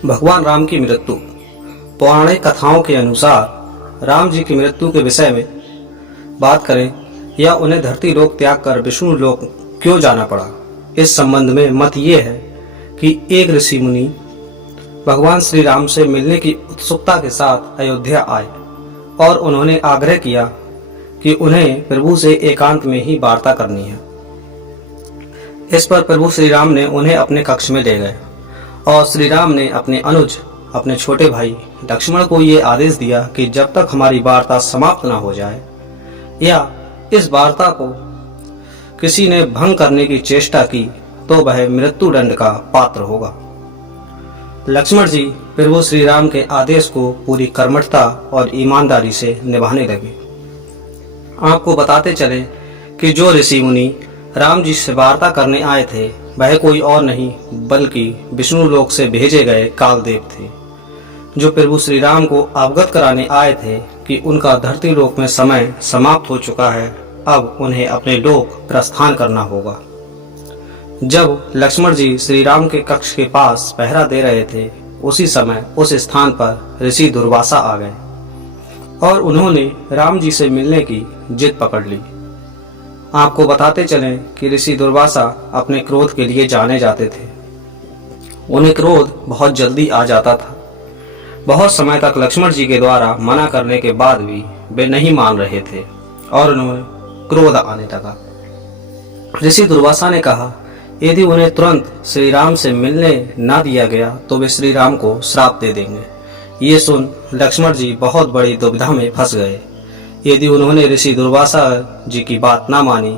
भगवान राम की मृत्यु। पौराणिक कथाओं के अनुसार राम जी की मृत्यु के विषय में बात करें या उन्हें धरती लोक त्याग कर विष्णु लोक क्यों जाना पड़ा, इस संबंध में मत ये है कि एक ऋषि मुनि भगवान श्री राम से मिलने की उत्सुकता के साथ अयोध्या आए और उन्होंने आग्रह किया कि उन्हें प्रभु से एकांत में ही वार्ता करनी है। इस पर प्रभु श्री राम ने उन्हें अपने कक्ष में ले गए और श्री राम ने अपने अनुज अपने छोटे भाई लक्ष्मण को ये आदेश दिया कि जब तक हमारी वार्ता समाप्त न हो जाए या इस वार्ता को किसी ने भंग करने की चेष्टा की तो वह मृत्यु दंड का पात्र होगा। लक्ष्मण जी प्रभु श्री राम के आदेश को पूरी कर्मठता और ईमानदारी से निभाने लगे। आपको बताते चले कि जो ऋषि मुनि राम जी से वार्ता करने आए थे वह कोई और नहीं बल्कि विष्णु लोक से भेजे गए कालदेव थे, जो प्रभु श्री राम को अवगत कराने आए थे कि उनका धरती लोक में समय समाप्त हो चुका है, अब उन्हें अपने लोक प्रस्थान करना होगा। जब लक्ष्मण जी श्री राम के कक्ष के पास पहरा दे रहे थे, उसी समय उस स्थान पर ऋषि दुर्वासा आ गए और उन्होंने राम जी से मिलने की जिद पकड़ ली। आपको बताते चलें कि ऋषि दुर्वासा अपने क्रोध के लिए जाने जाते थे। उन्हें क्रोध बहुत जल्दी आ जाता था। बहुत समय तक लक्ष्मण जी के द्वारा मना करने के बाद भी वे नहीं मान रहे थे और उन्हें क्रोध आने लगा। ऋषि दुर्वासा ने कहा, यदि उन्हें तुरंत श्री राम से मिलने न दिया गया तो वे श्री राम को श्राप दे देंगे। ये सुन लक्ष्मण जी बहुत बड़ी दुविधा में फंस गए। यदि उन्होंने ऋषि दुर्वासा जी की बात ना मानी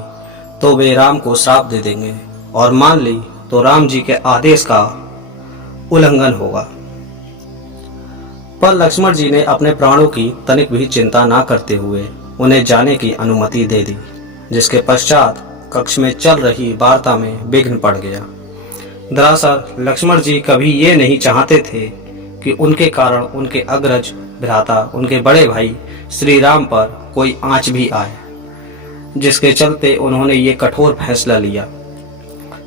तो वे राम को श्राप दे देंगे और मान ली तो राम जी के आदेश का उल्लंघन होगा। पर लक्ष्मण जी ने अपने प्राणों की तनिक भी चिंता ना करते हुए उन्हें जाने की अनुमति दे दी, जिसके पश्चात कक्ष में चल रही वार्ता में विघ्न पड़ गया। दरअसल लक्ष्मण जी कभी ये नहीं चाहते थे कि उनके कारण उनके अग्रज भ्राता उनके बड़े भाई श्री राम पर कोई आंच भी आए, जिसके चलते उन्होंने ये कठोर फैसला लिया।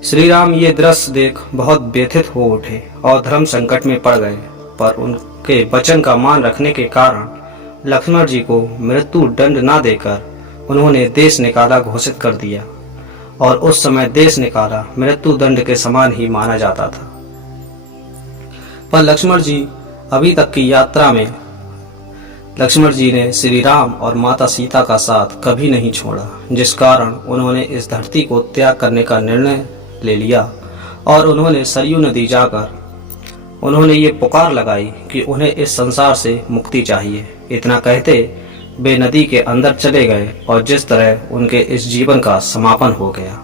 श्री राम ये दृश्य देख बहुत व्यथित हो उठे और धर्म संकट में पड़ गए, पर उनके वचन का मान रखने के कारण लक्ष्मण जी को मृत्यु दंड न देकर उन्होंने देश निकाला घोषित कर दिया और उस समय देश निकाला मृत्यु दंड के समान ही माना जाता था। पर लक्ष्मण जी अभी तक की यात्रा में लक्ष्मण जी ने श्री राम और माता सीता का साथ कभी नहीं छोड़ा, जिस कारण उन्होंने इस धरती को त्याग करने का निर्णय ले लिया और उन्होंने सरयू नदी जाकर उन्होंने ये पुकार लगाई कि उन्हें इस संसार से मुक्ति चाहिए। इतना कहते वे नदी के अंदर चले गए और जिस तरह उनके इस जीवन का समापन हो गया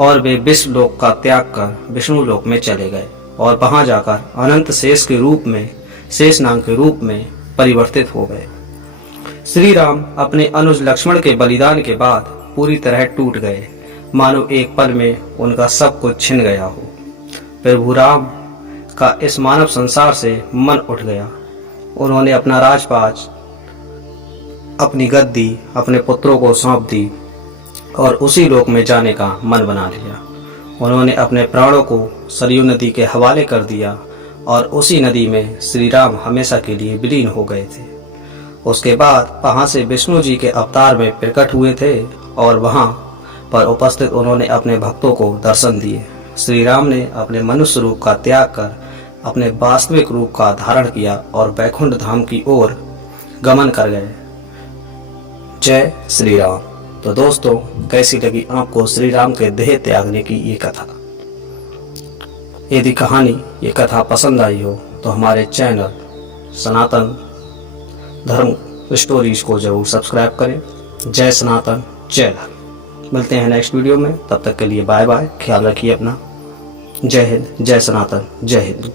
और वे विश्व लोक का त्याग कर विष्णु लोक में चले गए और वहां जाकर अनंत शेष के रूप में शेषनाग के रूप में परिवर्तित हो गए। श्री राम अपने अनुज लक्ष्मण के बलिदान के बाद पूरी तरह टूट गए, मानो एक पल में उनका सब कुछ छिन गया हो। प्रभु राम का इस मानव संसार से मन उठ गया। उन्होंने अपना राजपाट अपनी गद्दी अपने पुत्रों को सौंप दी और उसी लोक में जाने का मन बना लिया। उन्होंने अपने प्राणों को सरयू नदी के हवाले कर दिया और उसी नदी में श्री राम हमेशा के लिए विलीन हो गए थे। उसके बाद वहां से विष्णु जी के अवतार में प्रकट हुए थे और वहां पर उपस्थित उन्होंने अपने भक्तों को दर्शन दिए। श्री राम ने अपने मनुष्य रूप का त्याग कर अपने वास्तविक रूप का धारण किया और वैकुंठ धाम की ओर गमन कर गए। जय श्री राम। तो दोस्तों, कैसी लगी आपको श्री राम के देह त्यागने की ये कथा? यदि कहानी ये कथा पसंद आई हो तो हमारे चैनल सनातन धर्म स्टोरीज को जरूर सब्सक्राइब करें। जय सनातन, जय धर्म। मिलते हैं नेक्स्ट वीडियो में, तब तक के लिए बाय बाय। ख्याल रखिए अपना। जय हिंद, जय सनातन, जय हिंद।